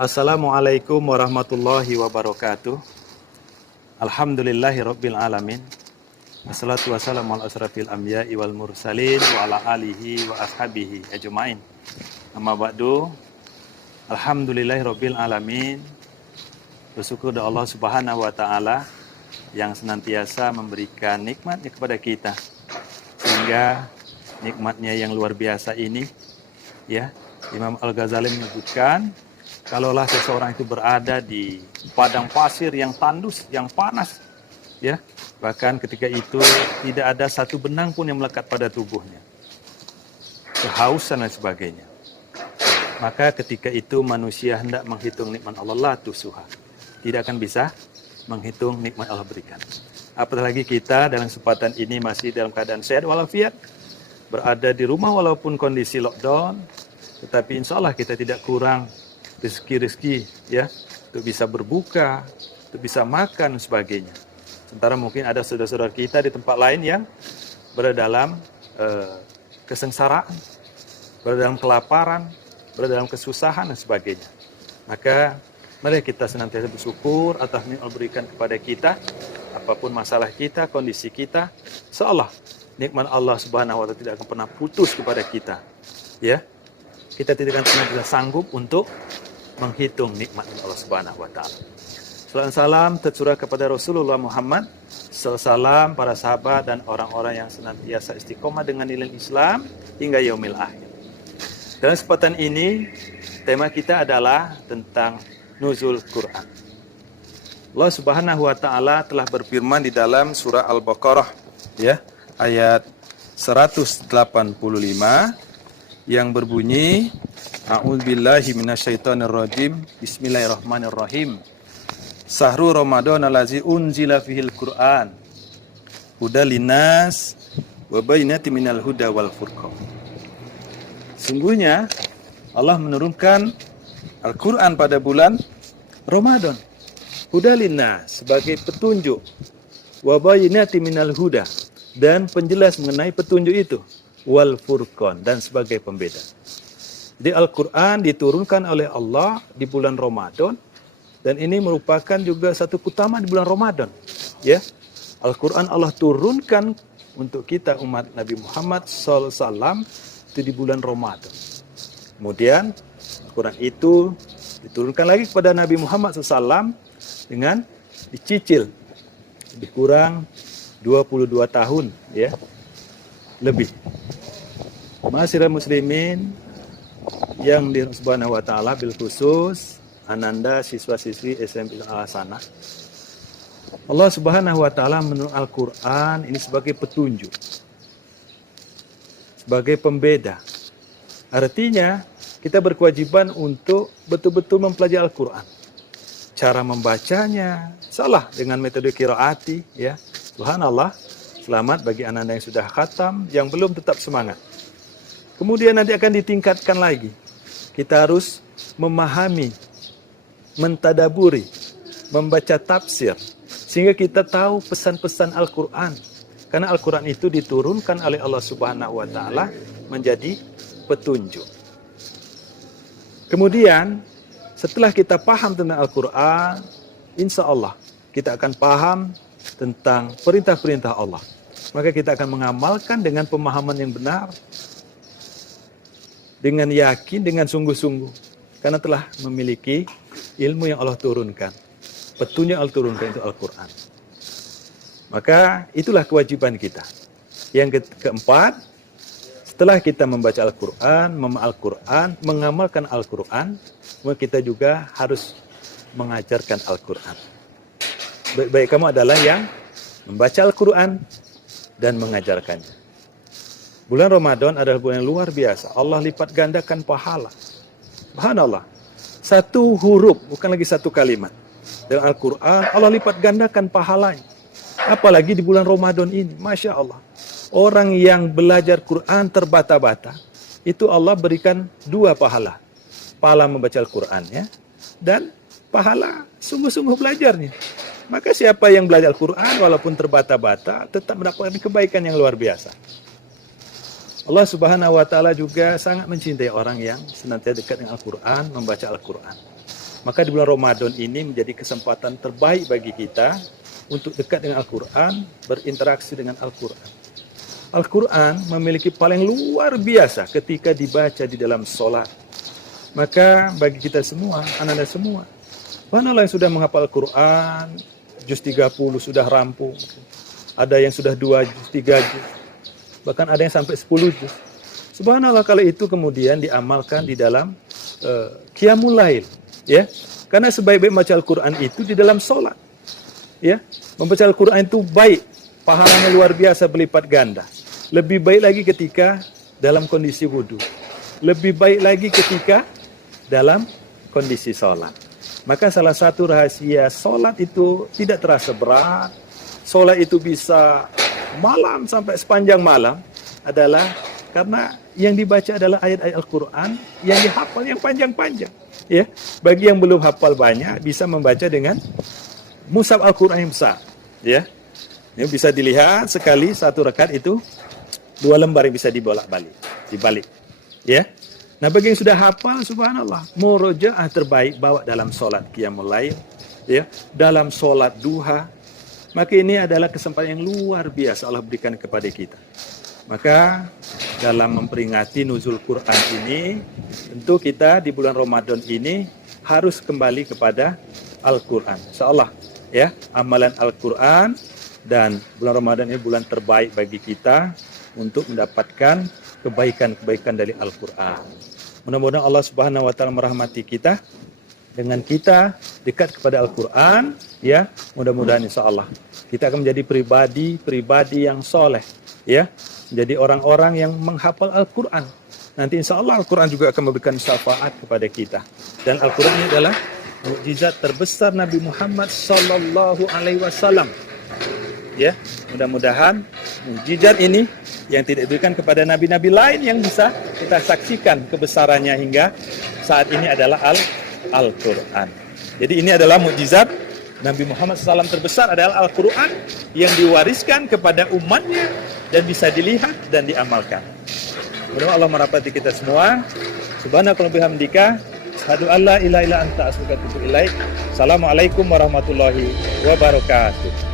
Assalamualaikum warahmatullahi wabarakatuh. Alhamdulillahirabbil alamin. Wassalatu wassalamu ala asrafil anbiya'i wal mursalin wa ala alihi wa ashabihi ajmain. Amma ba'du. Alhamdulillahirabbil alamin. Bersyukur kepada Allah Subhanahu wa taala yang senantiasa memberikan nikmatnya kepada kita. Sehingga nikmatnya yang luar biasa ini, ya, Imam Al-Ghazali menyebutkan, kalaulah seseorang itu berada di padang pasir yang tandus, yang panas, ya, bahkan ketika itu tidak ada satu benang pun yang melekat pada tubuhnya, kehausan dan sebagainya, maka ketika itu manusia hendak menghitung nikmat Allah, la tusuha, tidak akan bisa menghitung nikmat Allah berikan. Apalagi kita dalam kesempatan ini masih dalam keadaan sehat walafiat, berada di rumah walaupun kondisi lockdown, tetapi insya Allah kita tidak kurang rezeki-rezeki, ya, untuk bisa berbuka, untuk bisa makan dan sebagainya. Sementara mungkin ada saudara-saudara kita di tempat lain yang berada dalam kesengsaraan, berada dalam kelaparan, berada dalam kesusahan dan sebagainya. Maka mari kita senantiasa bersyukur atas nikmat Allah berikan kepada kita, apapun masalah kita, kondisi kita, seolah nikmat Allah Subhanahu wa taala tidak akan pernah putus kepada kita. Ya. Kita tidak akan pernah bisa sanggup untuk menghitung nikmat Allah Subhanahu wa taala. Salawat salam tercurah kepada Rasulullah Muhammad, salam para sahabat dan orang-orang yang senantiasa istiqomah dengan nilai Islam hingga yaumil akhir. Dalam kesempatan ini, tema kita adalah tentang nuzul Quran. Allah Subhanahu wa taala telah berfirman di dalam surah Al-Baqarah, ya, ayat 185 yang berbunyi, A'udzubillahi minasyaitonirrajim. Bismillahirrahmanirrahim. Sahru Ramadan allazi unzila fihil Qur'an hudal linnas wa bayyinatin minal huda wal furqan. Sungguhnya Allah menurunkan Al-Qur'an pada bulan Ramadan. Hudal linnas sebagai petunjuk, wa bayyinatin minal huda, dan penjelas mengenai petunjuk itu, wal furqan, dan sebagai pembeda. Jadi Al-Quran diturunkan oleh Allah di bulan Ramadan, dan ini merupakan juga satu keutamaan di bulan Ramadan. Ya, Al-Quran Allah turunkan untuk kita umat Nabi Muhammad SAW itu di bulan Ramadan. Kemudian Al-Quran itu diturunkan lagi kepada Nabi Muhammad SAW dengan dicicil lebih kurang 22 tahun, ya, lebih. Ma'asyiral muslimin yang di Subhanahu wa taala, bil khusus ananda siswa-siswi SMP Al-Hasanah, Allah Subhanahu wa taala menurunkan Al-Qur'an ini sebagai petunjuk, sebagai pembeda. Artinya kita berkewajiban untuk betul-betul mempelajari Al-Qur'an. Cara membacanya salah dengan metode qiraati, ya. Subhanallah, selamat bagi anak-anak yang sudah khatam, yang belum tetap semangat. Kemudian nanti akan ditingkatkan lagi. Kita harus memahami, mentadaburi, membaca tafsir, sehingga kita tahu pesan-pesan Al-Quran. Karena Al-Quran itu diturunkan oleh Allah Subhanahu wa taala menjadi petunjuk. Kemudian setelah kita paham tentang Al-Quran, insya Allah kita akan paham tentang perintah-perintah Allah. Maka kita akan mengamalkan dengan pemahaman yang benar, dengan yakin, dengan sungguh-sungguh, karena telah memiliki ilmu yang Allah turunkan. Petunjuk yang Allah turunkan itu Al-Quran. Maka itulah kewajiban kita. Yang keempat, setelah kita membaca Al-Quran, memahami Al-Quran, mengamalkan Al-Quran, maka kita juga harus mengajarkan Al-Quran. Baik-baik kamu adalah yang membaca Al-Quran dan mengajarkannya. Bulan Ramadan adalah bulan yang luar biasa. Allah lipat gandakan pahala. Subhanallah. Satu huruf, bukan lagi satu kalimat. Dalam Al-Quran, Allah lipat gandakan pahalanya. Apalagi di bulan Ramadan ini. Masya Allah. Orang yang belajar Quran terbata-bata, itu Allah berikan 2 pahala. Pahala membaca Al-Quran, ya, dan pahala sungguh-sungguh belajarnya. Maka siapa yang belajar Al-Quran walaupun terbata-bata, tetap mendapatkan kebaikan yang luar biasa. Allah Subhanahu wa taala juga sangat mencintai orang yang senantiasa dekat dengan Al-Qur'an, membaca Al-Qur'an. Maka di bulan Ramadan ini menjadi kesempatan terbaik bagi kita untuk dekat dengan Al-Quran, berinteraksi dengan Al-Quran. Al-Quran memiliki paling luar biasa ketika dibaca di dalam sholat. Maka bagi kita semua, anak-anak semua, subhanallah yang sudah menghafal Al-Quran, juz 30 sudah rampung. Ada yang sudah 2 juz, 3 juz. Bahkan ada yang sampai 10 juz. Subhanallah kalau itu kemudian diamalkan di dalam qiyamul lail, ya. Karena sebaik-baik membaca Al-Quran itu di dalam sholat. Ya, membaca Al-Quran itu baik, pahalanya luar biasa berlipat ganda. Lebih baik lagi ketika dalam kondisi wudhu. Lebih baik lagi ketika dalam kondisi sholat. Maka salah satu rahasia sholat itu tidak terasa berat. Sholat itu bisa malam sampai sepanjang malam adalah karena yang dibaca adalah ayat-ayat Al-Quran yang dihafal yang panjang-panjang. Ya, bagi yang belum hafal banyak bisa membaca dengan mushaf Al-Quran yang besar. Ya, ini bisa dilihat sekali satu rakaat itu 2 lembar yang bisa dibolak-balik, dibalik. Ya. Nah, bagi yang sudah hafal, subhanallah, murojaah terbaik bawa dalam sholat qiyamul lail, ya, dalam sholat duha. Maka ini adalah kesempatan yang luar biasa Allah berikan kepada kita. Maka dalam memperingati nuzul Quran ini, tentu kita di bulan Ramadan ini harus kembali kepada Al-Quran. Insyaallah, ya, amalan Al-Quran, dan bulan Ramadan ini bulan terbaik bagi kita untuk mendapatkan kebaikan-kebaikan dari Al-Quran. Mudah-mudahan Allah Subhanahu wa taala merahmati kita dengan kita dekat kepada Al-Quran, ya. Mudah-mudahan insyaallah kita akan menjadi pribadi yang soleh, ya. Jadi orang-orang yang menghafal Al-Quran. Nanti insyaallah Al-Quran juga akan memberikan syafaat kepada kita. Dan Al-Quran ini adalah mukjizat terbesar Nabi Muhammad sallallahu alaihi wasallam. Ya, mudah-mudahan mukjizat ini yang tidak diberikan kepada nabi-nabi lain yang bisa kita saksikan kebesarannya hingga saat ini adalah Al-Quran. Jadi ini adalah mukjizat Nabi Muhammad SAW terbesar adalah Al-Quran yang diwariskan kepada umatnya dan bisa dilihat dan diamalkan. Mudah-mudahan Allah merahmati kita semua. Subhanakallahumma bihamdika, asyhadu an la ilaha illa anta, astaghfiruka wa atubu ilaik. Assalamualaikum warahmatullahi wabarakatuh.